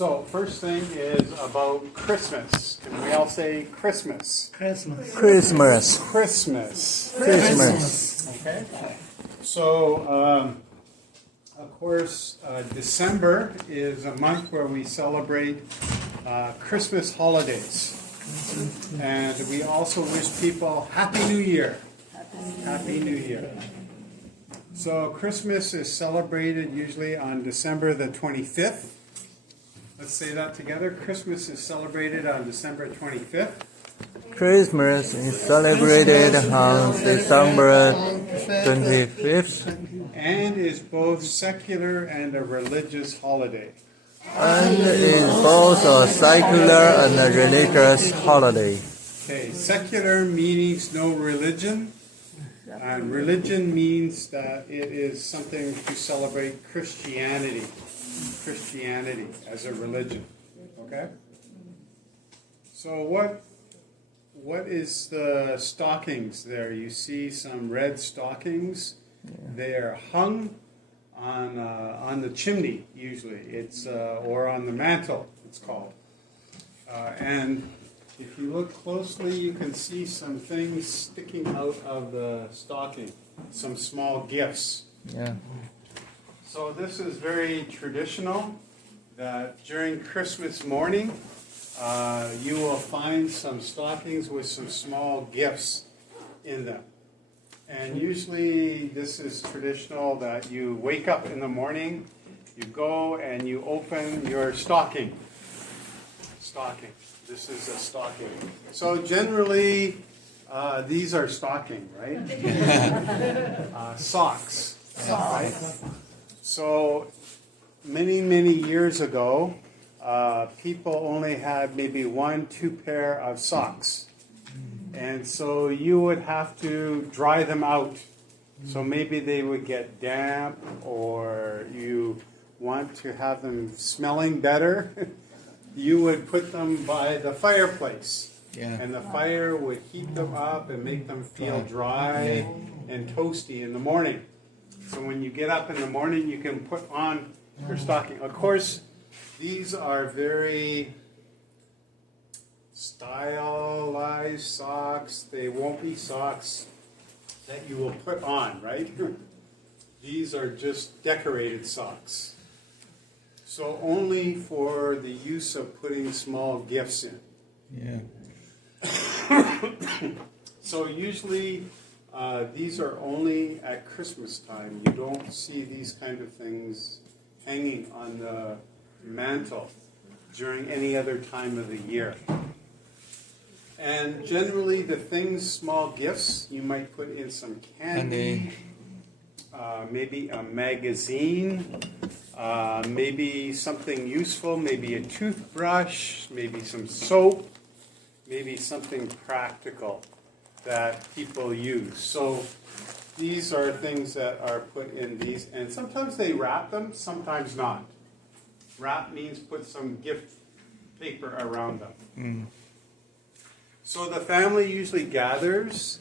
So, first thing is about Christmas. Can we all say Christmas? Christmas. Christmas. Christmas. Christmas. Okay. So, of course, December is a month where we celebrate Christmas holidays. And we also wish people Happy New Year. Happy New Year. So Christmas is celebrated usually on December the 25th. Let's say that together. Christmas is celebrated on December 25th. Christmas is celebrated on December 25th And is both secular and a religious holiday. and is both a secular and a religious holiday. Okay, secular means no religion. And religion means that it is something to celebrate Christianity. Christianity as a religion. Okay? So what is the stockings there? You see some red stockings. They are hung on the chimney usually. It's or on the mantle. It's called. And if you look closely, you can see some things sticking out of the stocking. Some small gifts. Yeah. So this is very traditional. That during Christmas morning, you will find some stockings with some small gifts in them. And usually this is traditional that you wake up in the morning, you go and you open your stocking. Stocking. This is a stocking. So generally, these are stocking, right? Socks. Right? So many years ago, people only had maybe 1-2 pair of socks. And so you would have to dry them out. So maybe they would get damp, or you want to have them smelling better. You would put them by the fireplace. Yeah. And the fire would heat them up and make them feel dry and toasty in the morning. So when you get up in the morning, you can put on your stocking. Of course, these are very stylized socks. They won't be socks that you will put on, right? These are just decorated socks. So only for the use of putting small gifts in. Yeah. So usually these are only at Christmas time. You don't see these kind of things hanging on the mantle during any other time of the year. And generally the things, small gifts, you might put in some candy, maybe a magazine, maybe something useful, maybe a toothbrush, maybe some soap, maybe something practical that people use. So these are things that are put in these, and sometimes they wrap them, sometimes not. Wrap means put some gift paper around them. So the family usually gathers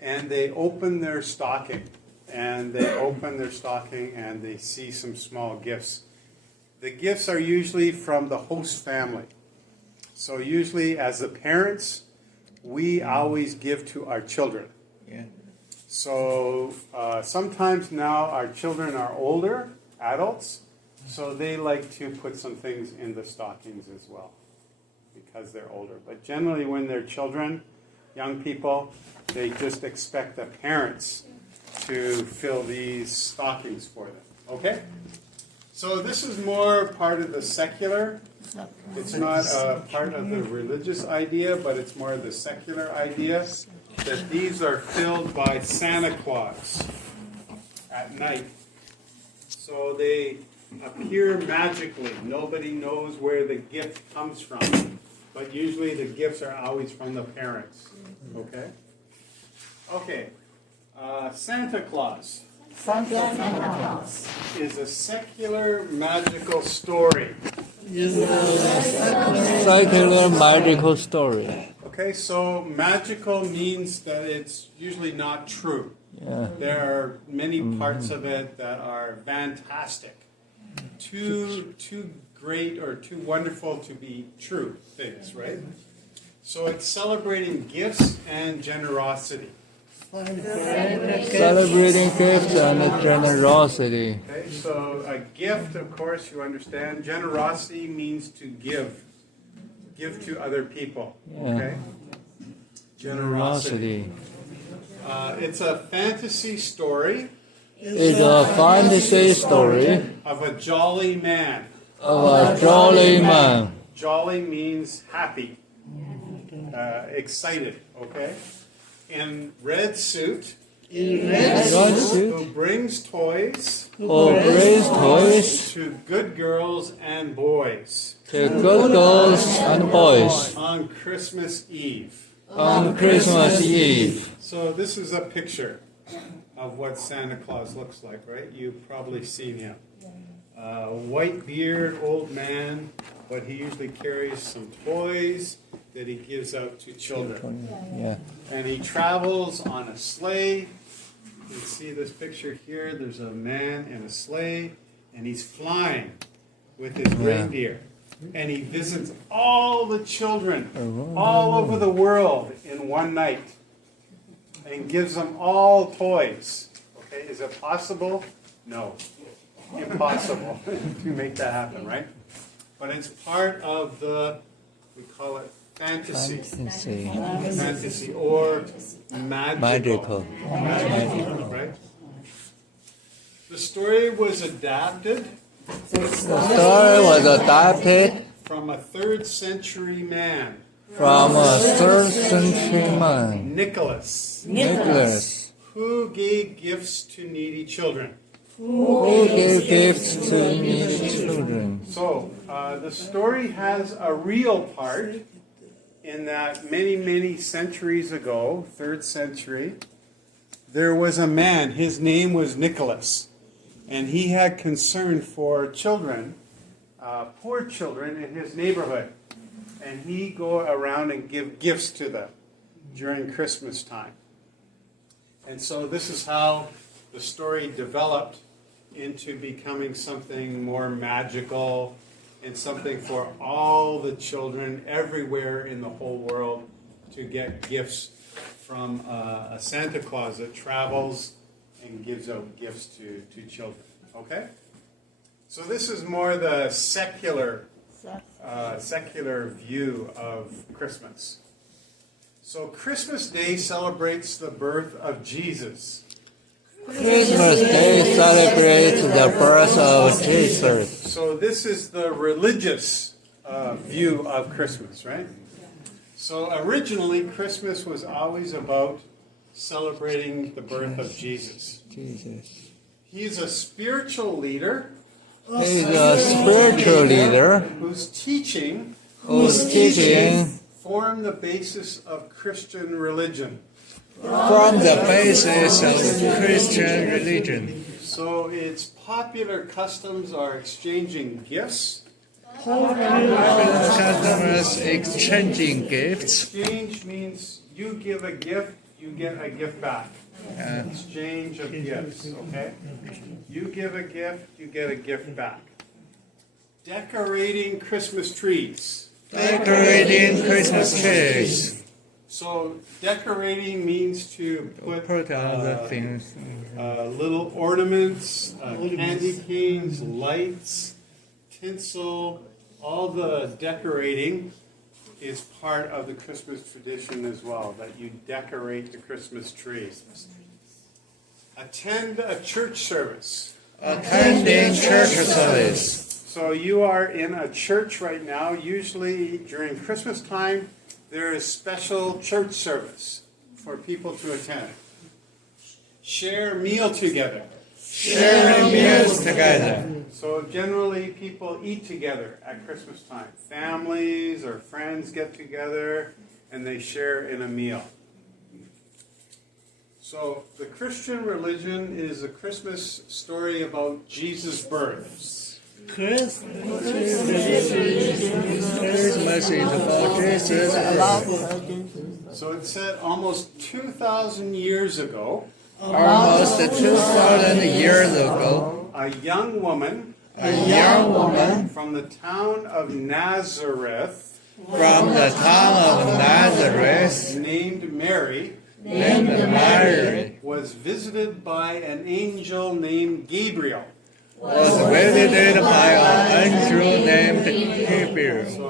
and they open their stocking. And they open their stocking and they see some small gifts. The gifts are usually from the host family. So usually as the parents, we always give to our children. Yeah. So sometimes now our children are older, adults, so they like to put some things in the stockings as well because they're older. But generally when they're children, young people, they just expect the parents to fill these stockings for them. Okay? So this is more part of the secular. It's not a part of the religious idea, but it's more of the secular idea that these are filled by Santa Claus at night. So they appear magically. Nobody knows where the gift comes from. But usually the gifts are always from the parents. Okay? Okay. Santa Claus. Santa Claus Is a secular magical story. Secular magical story. Okay, so magical means that it's usually not true. Yeah. There are many parts of it that are fantastic. too great or too wonderful to be true things, right? So it's celebrating gifts and generosity. Celebrating gifts and generosity. Okay, so a gift, of course, you understand. Generosity means to give to other people. Okay, generosity. It's a fantasy story. It's a fantasy story Of a jolly man. of a jolly man. Jolly means happy, excited. Okay, in red suit. Red suit Who brings toys who brings toys to good girls and boys to good girls and boys on Christmas Eve. on Christmas Eve. So this is a picture of what Santa Claus looks like, right? You've probably seen him. White beard, old man, but he usually carries some toys that he gives out to children. Yeah. And he travels on a sleigh. You can see this picture here. There's a man in a sleigh, and he's flying with his reindeer. And he visits all the children all over the world in one night and gives them all toys. Okay, is it possible? No. Impossible to make that happen, right? But it's part of we call it fantasy. Fantasy or magical. Magical, right? The story was adapted. The story was adapted From a 3rd century man, from a 3rd century man, Nicholas, who who gave gifts to needy children. gave gifts to needy children. So, the story has a real part in that many, many centuries ago, 3rd century, there was a man, his name was Nicholas, and he had concern for children, poor children in his neighborhood. And he'd go around and give gifts to them during Christmas time. And so this is how the story developed into becoming something more magical and something for all the children everywhere in the whole world to get gifts from a Santa Claus that travels and gives out gifts to children. Okay? So this is more the secular view of Christmas. So Christmas Day celebrates the birth of Jesus. Christmas Day celebrates the birth of Jesus. So this is the religious view of Christmas, right? So originally, Christmas was always about celebrating the birth of Jesus. He's a spiritual leader. He's a spiritual leader whose teaching form the basis of Christian religion. From the basis of Christian religion. So its popular customs are exchanging gifts. Customers exchanging gifts. Exchange means you give a gift, you get a gift back. Exchange of gifts, okay? You give a gift, you get a gift back. Decorating Christmas trees. Decorating Christmas trees. So decorating means to put other things. little ornaments, candy canes, lights, tinsel, all the decorating is part of the Christmas tradition as well, that you decorate the Christmas tree. Attend a church service. Attending church service. So you are in a church right now. Usually during Christmas time, there is special church service for people to attend. Share a meal together. Sharing meals together. So generally people eat together at Christmas time. Families or friends get together and they share in a meal. So the Christian religion is a Christmas story about Jesus' birth. Christmas is about Jesus' birth. So it said almost 2,000 years ago, Almost 2,000 years ago, a young woman a young woman from the town of Nazareth from the town of Nazareth named Mary named Mary was visited by an angel named Gabriel. was visited by an angel named Gabriel.